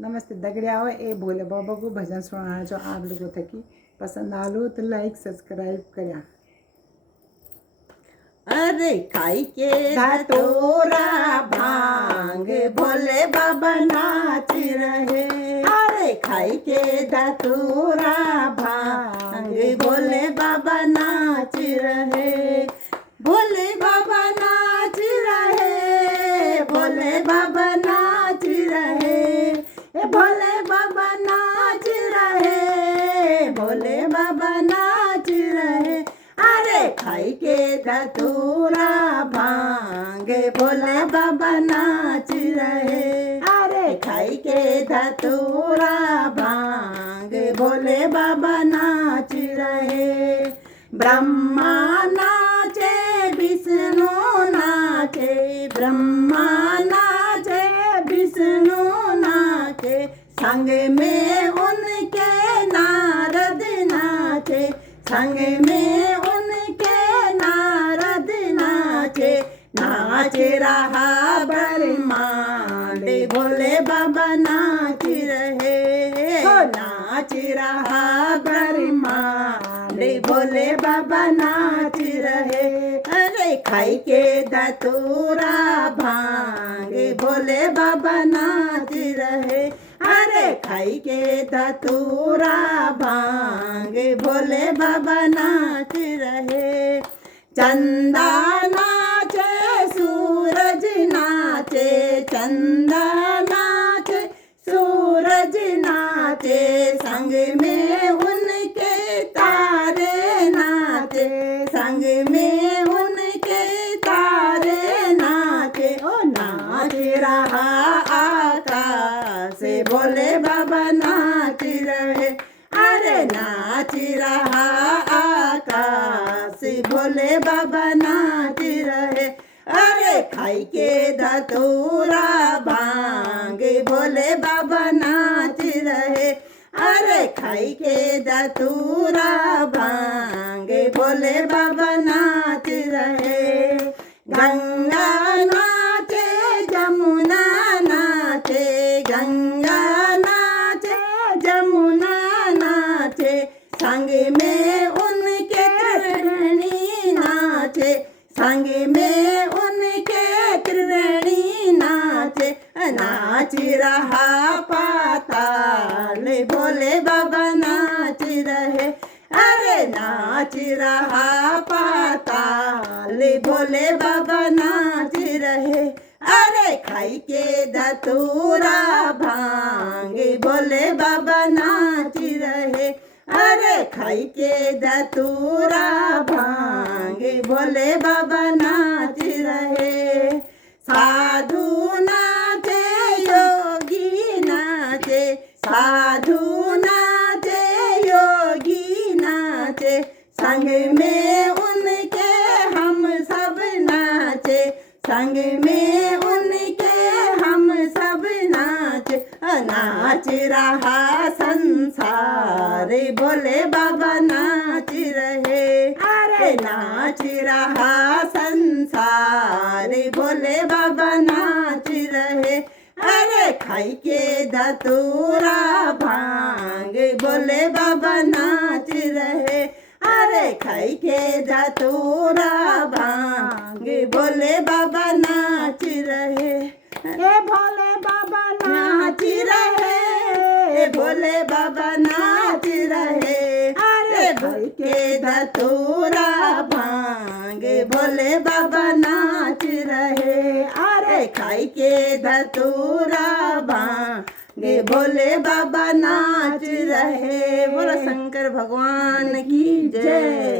नमस्ते दगड़िया हो ए भोले बाबा को भजन सुनाना जो आप लोगों तक की पसंद आलो तो लाइक सब्सक्राइब करा। अरे खाई के धतूरा भांग भोले बाबा नाच रहे। अरे खाई के धतूरा भांग भोले बाबा नाच रहे। भोले बाबा नाच रहे। भोले बाबा नाच रहे। भोले बाबा नाच रहे। भोले बाबा नाच रहे। अरे खाई के धतूरा भांग भोले बाबा नाच रहे। अरे खाई के धतूरा भांग भोले बाबा नाच रहे। ब्रह्मा नाचे विष्णु नाचे। ब्रह्मा नाचे विष्णु नाचे। संग में उनके नारद नाचे। संग में उनके नारद नाचे। नाच रहा ब्रह्मांड भोले बाबा नाच रहे। नाच रहा ब्रह्मांड भोले बाबा नाच रहे। अरे खाई के धतूरा भांग भोले बाबा नाच रहे। अरे खाई के धतूरा भांग भोले बाबा नाच रहे। चंदा नाचे सूरज नाचे। चंदा नाचे सूरज नाचे। संग में उनके तारे नाचे। संग में उनके तारे नाचे। ओ नाच रहा आकाश भोले बाबा नाच रहे। अरे नाच रहा आकाश भोले बाबा नाच रहे। अरे खाई के धतूरा भांग भोले बाबा नाच रहे। अरे खाई के धतूरा भांग भोले बाबा नाच रहे। गंगा नाचे जमुना नाचे। गंगा नाचे जमुना नाचे। संग में उनके त्रिवेणी नाचे। संग में उनके त्रिवेणी नाचे। नाच रहा पाताल भोले बाबा नाच रहे। अरे नाच रहा पाताल भोले बाबा नाच रहे। अरे खाई के धतूरा भांग भोले बाबा नाच रहे। अरे खाई के धतूरा भांग भोले बाबा नाच रहे। साधु नाचे योगी नाचे। साधु नाचे योगी नाचे। संग में उनके हम सब नाचे। संग में उनके हम सब नाचे। नाच रहा संसार भोले बाबा नाच रहे। अरे नाच रहा संसार भोले बाबा नाच रहे। अरे खाई के धतूरा भांग भोले बाबा नाच रहे। अरे खाई के धतूरा भांग भोले बाबा नाच रहे। ए भोले बाबा नाच रहे। भोले बाबा नाच रहे। अरे खाई के धतूरा भांग भोले बाबा नाच रहे। अरे खाई के धतूरा भांग भोले बाबा नाच रहे। बोलो शंकर भगवान की जय।